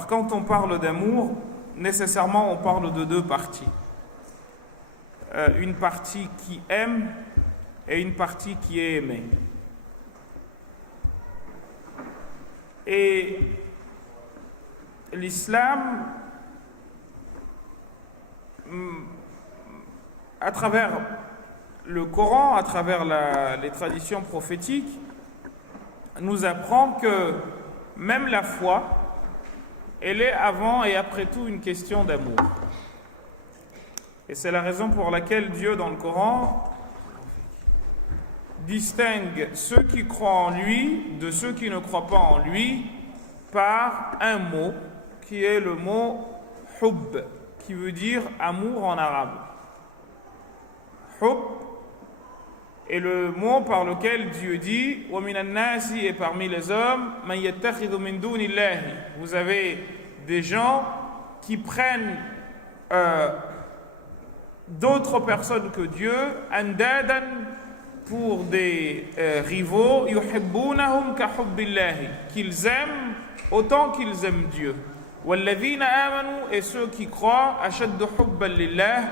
Alors quand on parle d'amour, nécessairement on parle de deux parties. Une partie qui aime et une partie qui est aimée. Et l'islam, à travers le Coran, à travers les traditions prophétiques, nous apprend que même la foi, elle est avant et après tout une question d'amour. Et c'est la raison pour laquelle Dieu, dans le Coran, distingue ceux qui croient en lui de ceux qui ne croient pas en lui par un mot qui est le mot « hubb », qui veut dire amour en arabe. Hubb est le mot par lequel Dieu dit « Wa minan nasi » et parmi les hommes « Man yattakhidhu min dunillahi » Vous avez des gens qui prennent d'autres personnes que Dieu, andadan, pour des rivaux, yuhibbunahum ka hubbillahi, qu'ils aiment autant qu'ils aiment Dieu. Walladhina amanu, et ceux qui croient, ashaddu hubban lillah,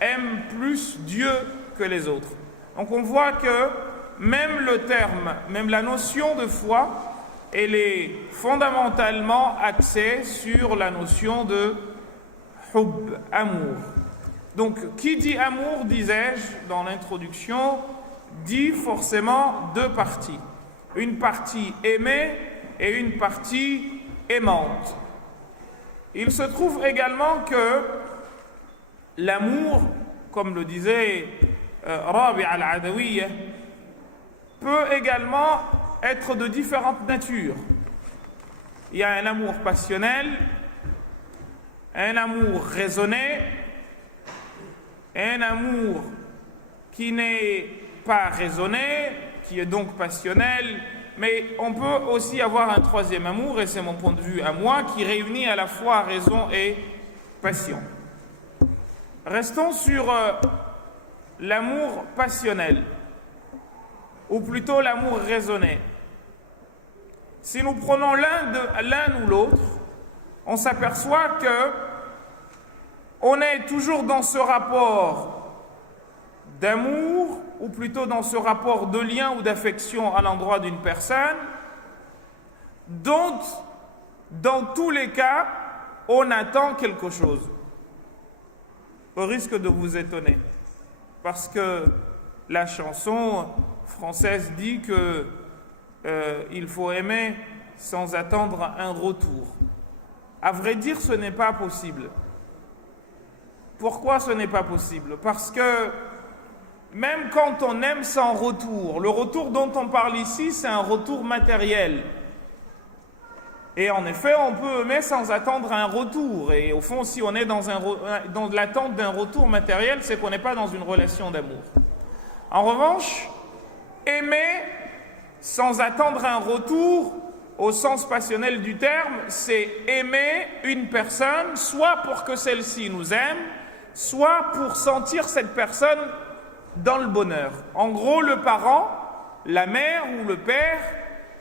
aiment plus Dieu que les autres. Donc on voit que même le terme, même la notion de foi, elle est fondamentalement axée sur la notion de hubb, amour. Donc qui dit amour, disais-je dans l'introduction, dit forcément deux parties. Une partie aimée et une partie aimante. Il se trouve également que l'amour, comme le disait Rabi' al-Adawiyya, peut également être de différentes natures. Il y a un amour passionnel, un amour raisonné, un amour qui n'est pas raisonné, qui est donc passionnel, mais on peut aussi avoir un troisième amour, et c'est mon point de vue à moi, qui réunit à la fois raison et passion. Restons sur l'amour passionnel, ou plutôt l'amour raisonné. Si nous prenons l'un ou l'autre, on s'aperçoit que on est toujours dans ce rapport d'amour, ou plutôt dans ce rapport de lien ou d'affection à l'endroit d'une personne, dont, dans tous les cas, on attend quelque chose. Au risque de vous étonner. Parce que la chanson française dit que il faut aimer sans attendre un retour. À vrai dire, ce n'est pas possible. Pourquoi ce n'est pas possible? Parce que même quand on aime sans retour, le retour dont on parle ici, c'est un retour matériel. Et en effet, on peut aimer sans attendre un retour. Et au fond, si on est dans l'attente d'un retour matériel, c'est qu'on n'est pas dans une relation d'amour. En revanche, aimer sans attendre un retour, au sens passionnel du terme, c'est aimer une personne, soit pour que celle-ci nous aime, soit pour sentir cette personne dans le bonheur. En gros, le parent, la mère ou le père,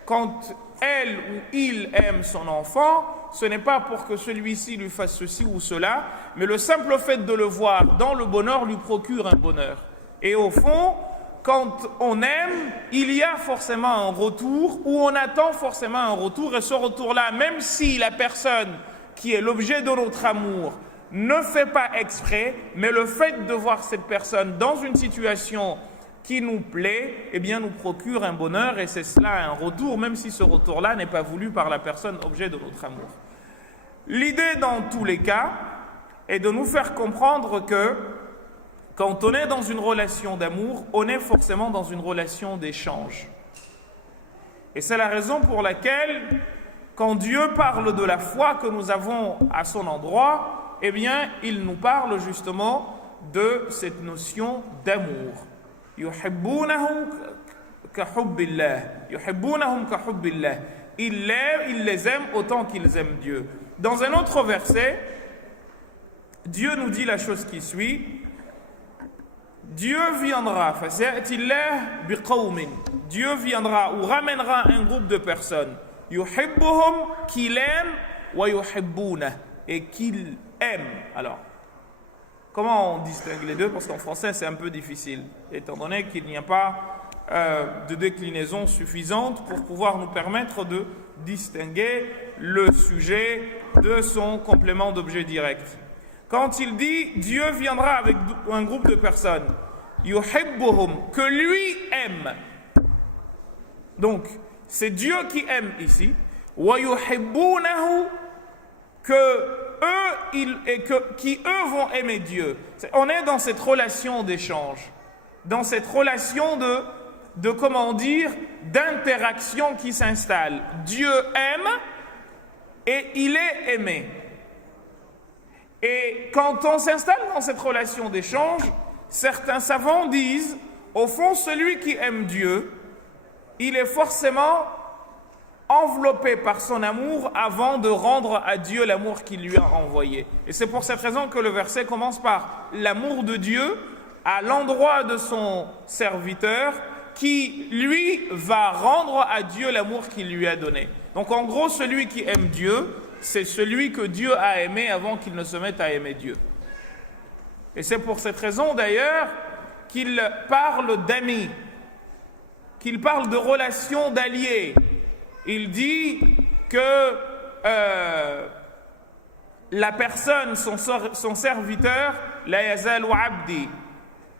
quand elle ou il aime son enfant, ce n'est pas pour que celui-ci lui fasse ceci ou cela, mais le simple fait de le voir dans le bonheur lui procure un bonheur. Et au fond, quand on aime, il y a forcément un retour, ou on attend forcément un retour, et ce retour-là, même si la personne qui est l'objet de notre amour ne fait pas exprès, mais le fait de voir cette personne dans une situation qui nous plaît, eh bien nous procure un bonheur, et c'est cela un retour, même si ce retour-là n'est pas voulu par la personne objet de notre amour. L'idée dans tous les cas est de nous faire comprendre que quand on est dans une relation d'amour, on est forcément dans une relation d'échange. Et c'est la raison pour laquelle, quand Dieu parle de la foi que nous avons à son endroit, eh bien, il nous parle justement de cette notion d'amour. Yuhibbunahum ka hubbillah. Yuhibbunahum ka hubbillah. Ils les aiment autant qu'ils aiment Dieu. Dans un autre verset, Dieu nous dit la chose qui suit. Dieu viendra, Dieu viendra ou ramènera un groupe de personnes, yuhibbuhum, qu'il aime, وَيُحِبُّونَهُ et qu'il aime. Alors, comment on distingue les deux? Parce qu'en français, c'est un peu difficile, étant donné qu'il n'y a pas de déclinaison suffisante pour pouvoir nous permettre de distinguer le sujet de son complément d'objet direct. Quand il dit « Dieu viendra avec un groupe de personnes », « yuhibbuhum » que lui aime. Donc, c'est Dieu qui aime ici. « Wa yuhibbunahu » qui eux vont aimer Dieu. On est dans cette relation d'échange, dans cette relation de comment dire, d'interaction qui s'installe. Dieu aime et il est aimé. Et quand on s'installe dans cette relation d'échange, certains savants disent, au fond, celui qui aime Dieu, il est forcément enveloppé par son amour avant de rendre à Dieu l'amour qu'il lui a envoyé. Et c'est pour cette raison que le verset commence par l'amour de Dieu à l'endroit de son serviteur qui, lui, va rendre à Dieu l'amour qu'il lui a donné. Donc en gros, celui qui aime Dieu, c'est celui que Dieu a aimé avant qu'il ne se mette à aimer Dieu. Et c'est pour cette raison d'ailleurs qu'il parle d'amis, qu'il parle de relations d'alliés. Il dit que la personne, son serviteur, la yazalu abdi,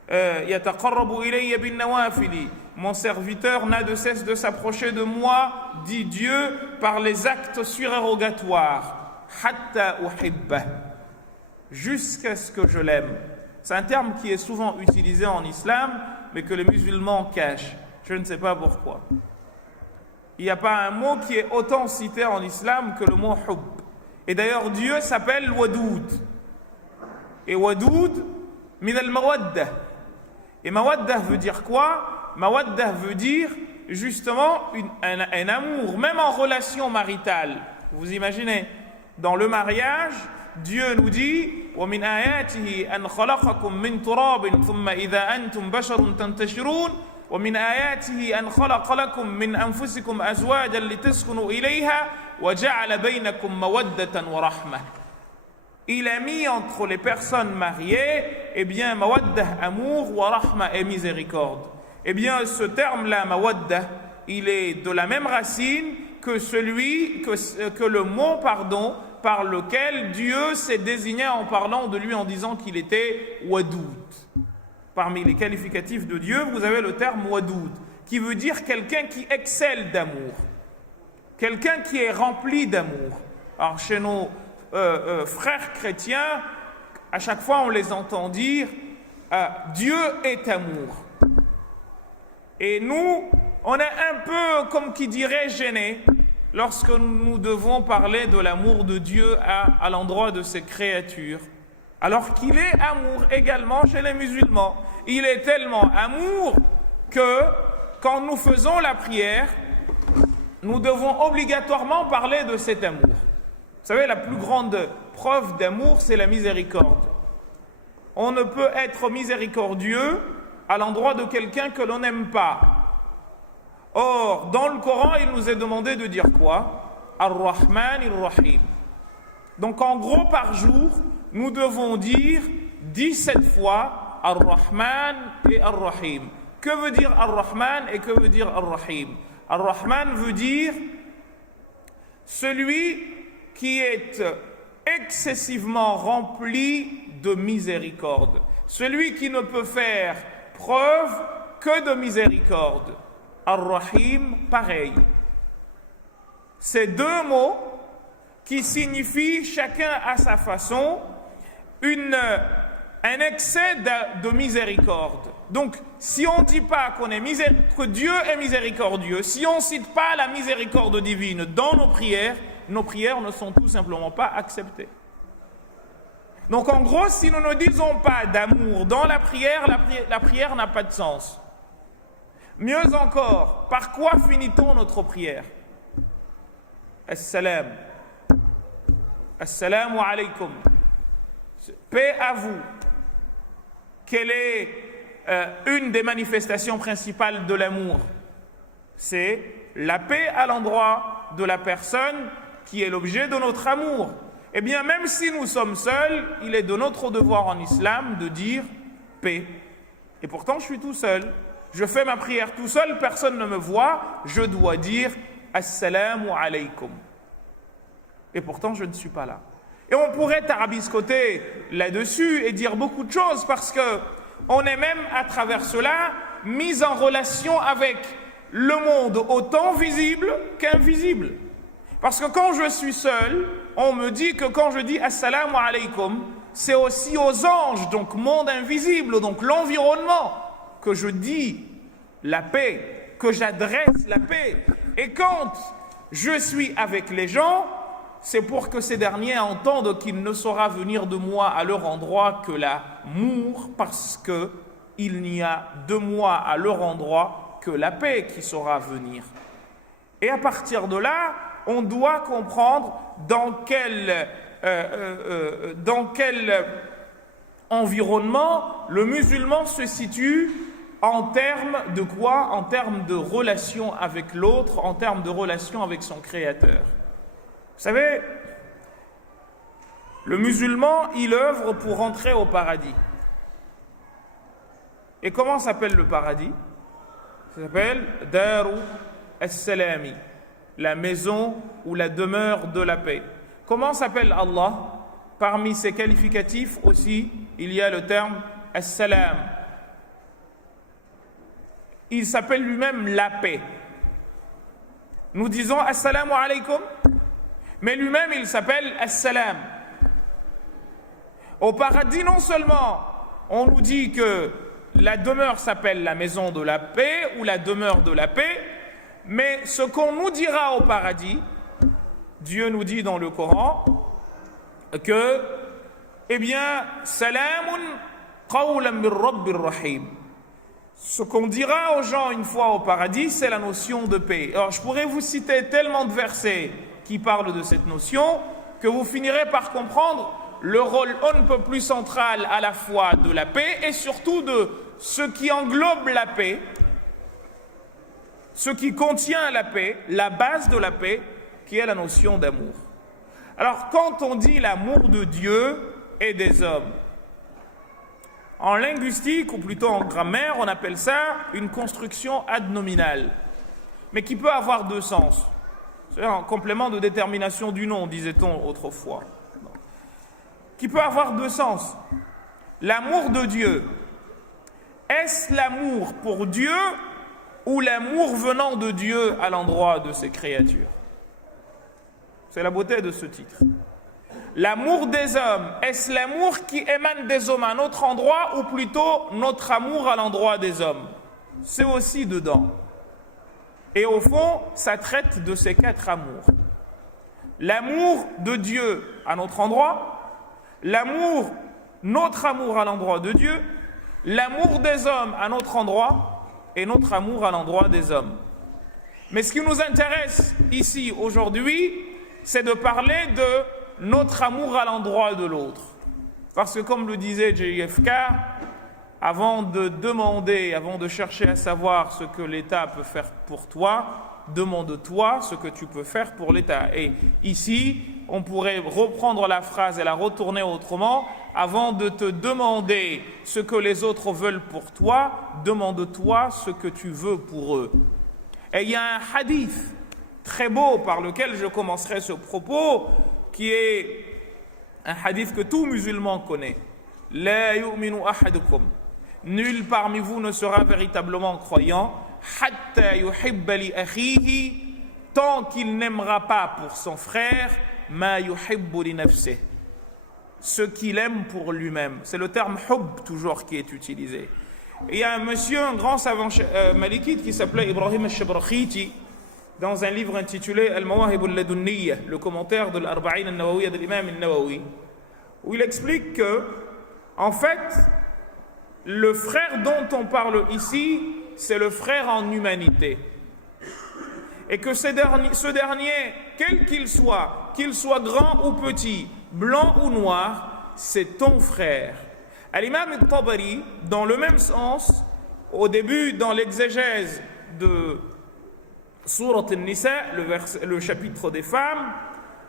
yataqarrabu ilayya bin nawafili. Mon serviteur n'a de cesse de s'approcher de moi, dit Dieu, par les actes surérogatoires. Hatta uhibbah, jusqu'à ce que je l'aime. C'est un terme qui est souvent utilisé en islam, mais que les musulmans cachent. Je ne sais pas pourquoi. Il n'y a pas un mot qui est autant cité en islam que le mot hubb. Et d'ailleurs, Dieu s'appelle Wadoud. Et Wadoud, min al-mawaddah. Et mawaddah veut dire quoi? Mawaddah veut dire justement un amour, même en relation maritale. Vous imaginez, dans le mariage, Dieu nous dit وَمِنْ آيَاتِهِ أَنْ خَلَقَكُم مِّن تُرَابٍ ثُمَّ إِذَا أَنْتُمْ بَشَرٌ تَنْتَشِرُونَ وَمِنْ آيَاتِهِ أَنْ خَلَقَ لَكُم مِّنْ أَنفُسِكُمْ أَزْوَاجًا لِتَسْكُنُوا إِلَيْهَا وَجَعَلَ بَيْنَكُم مَّوَدَّةً وَرَحْمَةً. Il a mis entre les personnes mariées, eh bien, mawaddah, amour, wa rahma, et miséricorde. Eh bien, ce terme-là, mawaddah, il est de la même racine que le mot, par lequel Dieu s'est désigné en parlant de lui, en disant qu'il était wadoud. Parmi les qualificatifs de Dieu, vous avez le terme wadoud, qui veut dire quelqu'un qui excelle d'amour, quelqu'un qui est rempli d'amour. Alors, chez nos frères chrétiens, à chaque fois on les entend dire Dieu est amour. Et nous, on est un peu, comme qui dirait, gênés lorsque nous devons parler de l'amour de Dieu à l'endroit de ses créatures, alors qu'il est amour également chez les musulmans. Il est tellement amour que quand nous faisons la prière, nous devons obligatoirement parler de cet amour. Vous savez, la plus grande preuve d'amour, c'est la miséricorde. On ne peut être miséricordieux à l'endroit de quelqu'un que l'on n'aime pas. Or, dans le Coran, il nous est demandé de dire quoi? Ar-Rahman Ar-Rahim. Donc, en gros, par jour, nous devons dire 17 fois Ar-Rahman et Ar-Rahim. Que veut dire Ar-Rahman et que veut dire Ar-Rahim? Ar-Rahman veut dire celui qui est excessivement rempli de miséricorde. Celui qui ne peut faire preuve que de miséricorde. Ar-Rahim, pareil. Ces deux mots qui signifient chacun à sa façon un excès de miséricorde. Donc, si on ne dit pas que Dieu est miséricordieux, si on ne cite pas la miséricorde divine dans nos prières ne sont tout simplement pas acceptées. Donc en gros, si nous ne disons pas d'amour dans la prière n'a pas de sens. Mieux encore, par quoi finit-on notre prière? Assalam. Assalamu alaykum. Paix à vous. Quelle est une des manifestations principales de l'amour? C'est la paix à l'endroit de la personne qui est l'objet de notre amour. Eh bien, même si nous sommes seuls, il est de notre devoir en islam de dire paix. Et pourtant, je suis tout seul. Je fais ma prière tout seul, personne ne me voit, je dois dire Assalamu alaykum. Et pourtant, je ne suis pas là. Et on pourrait tarabiscoter là-dessus et dire beaucoup de choses parce que on est même à travers cela mis en relation avec le monde autant visible qu'invisible. Parce que quand je suis seul, on me dit que quand je dis Assalamu alaykum, c'est aussi aux anges, donc monde invisible, donc l'environnement, que je dis la paix, que j'adresse la paix. Et quand je suis avec les gens, c'est pour que ces derniers entendent qu'il ne saura venir de moi à leur endroit que l'amour, parce qu'il n'y a de moi à leur endroit que la paix qui saura venir. Et à partir de là, on doit comprendre dans quel environnement le musulman se situe en termes de quoi? En termes de relation avec l'autre, en termes de relation avec son Créateur. Vous savez, le musulman, il œuvre pour rentrer au paradis. Et comment s'appelle le paradis? Ça s'appelle Daru as-Salami, la maison ou la demeure de la paix. Comment s'appelle Allah? Parmi ses qualificatifs aussi, il y a le terme as-Salam. Il s'appelle lui-même la paix. Nous disons Assalamu alaykum, mais lui-même il s'appelle As-Salam. Au paradis, non seulement on nous dit que la demeure s'appelle la maison de la paix ou la demeure de la paix, mais ce qu'on nous dira au paradis, Dieu nous dit dans le Coran que, eh bien, Salamun qawlan min Rabbir Rahim. Ce qu'on dira aux gens une fois au paradis, c'est la notion de paix. Alors, je pourrais vous citer tellement de versets qui parlent de cette notion que vous finirez par comprendre le rôle on ne peut plus central à la fois de la paix et surtout de ce qui englobe la paix, ce qui contient la paix, la base de la paix, qui est la notion d'amour. Alors, quand on dit l'amour de Dieu et des hommes, en linguistique, ou plutôt en grammaire, on appelle ça une construction adnominale, mais qui peut avoir deux sens. C'est un complément de détermination du nom, disait-on autrefois. Qui peut avoir deux sens. L'amour de Dieu, est-ce l'amour pour Dieu ou l'amour venant de Dieu à l'endroit de ses créatures? C'est la beauté de ce titre. L'amour des hommes, est-ce l'amour qui émane des hommes à notre endroit ou plutôt notre amour à l'endroit des hommes? C'est aussi dedans. Et au fond, ça traite de ces quatre amours. L'amour de Dieu à notre endroit, l'amour, notre amour à l'endroit de Dieu, l'amour des hommes à notre endroit et notre amour à l'endroit des hommes. Mais ce qui nous intéresse ici aujourd'hui, c'est de parler de notre amour à l'endroit de l'autre. Parce que comme le disait JFK, avant de demander, avant de chercher à savoir ce que l'État peut faire pour toi, demande-toi ce que tu peux faire pour l'État. Et ici, on pourrait reprendre la phrase et la retourner autrement. Avant de te demander ce que les autres veulent pour toi, demande-toi ce que tu veux pour eux. Et il y a un hadith très beau par lequel je commencerai ce propos, qui est un hadith que tout musulman connaît. La yu'minu ahadukum. Nul parmi vous ne sera véritablement croyant hatta yuhibba li akhihi, tant qu'il n'aimera pas pour son frère ma yuhibbu li nafsihi, ce qu'il aime pour lui-même. C'est le terme hubb toujours qui est utilisé. Et il y a un monsieur, un grand savant malikite qui s'appelait Ibrahim al-Shabrakhiti, dans un livre intitulé Al-Mawahib al-Ladunniya, le commentaire de l'Arba'in al-Nawawiyya de l'imam al-Nawawi, où il explique que, en fait, le frère dont on parle ici, c'est le frère en humanité. Et que ce dernier, quel qu'il soit grand ou petit, blanc ou noir, c'est ton frère. À l'imam al-Tabari, dans le même sens, au début, dans l'exégèse de Surat al-Nisa, le chapitre des femmes,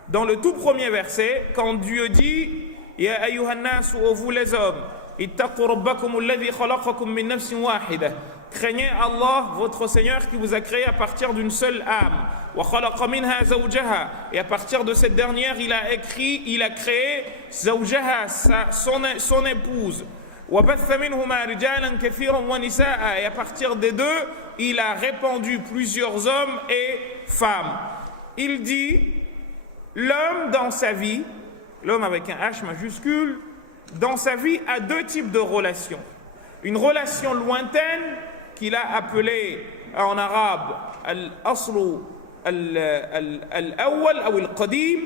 dans le tout premier verset, quand Dieu dit « Ya ayyuhan nas, ô vous les hommes, ittaqu rabbakum alladhi khalaqakum min nafsin wahidah » Craignez Allah, votre Seigneur, qui vous a créé à partir d'une seule âme. Wa khalaqa minha zawjaha. Et à partir de cette dernière, il a créé zawjaha, son épouse. Wa batha minhuma rijalan kathiran wa nisaa. Et à partir des deux, il a répandu plusieurs hommes et femmes. Il dit, l'homme dans sa vie, l'homme avec un H majuscule, dans sa vie a deux types de relations. Une relation lointaine, qu'il a appelé en arabe al-aslu al-awwal ou al-qadim,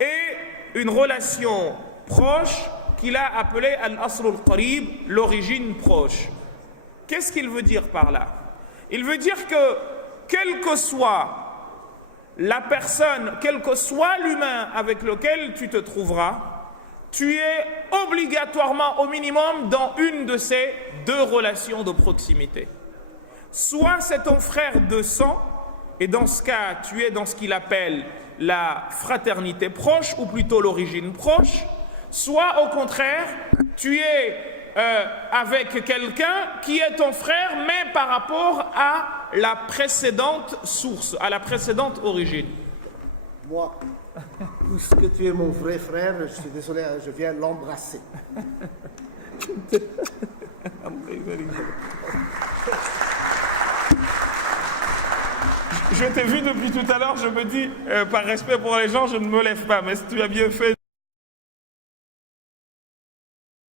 et une relation proche qu'il a appelé al-aslu al-qarib, l'origine proche. Qu'est-ce qu'il veut dire par là? Il veut dire que quelle que soit la personne, quel que soit l'humain avec lequel tu te trouveras, tu es obligatoirement au minimum dans une de ces deux relations de proximité. Soit c'est ton frère de sang, et dans ce cas, tu es dans ce qu'il appelle la fraternité proche, ou plutôt l'origine proche, soit au contraire, tu es avec quelqu'un qui est ton frère, mais par rapport à la précédente source, à la précédente origine. Moi, puisque tu es mon vrai frère, je suis désolé, je viens l'embrasser. Je t'ai vu depuis tout à l'heure, je me dis, par respect pour les gens, je ne me lève pas, mais si tu as bien fait.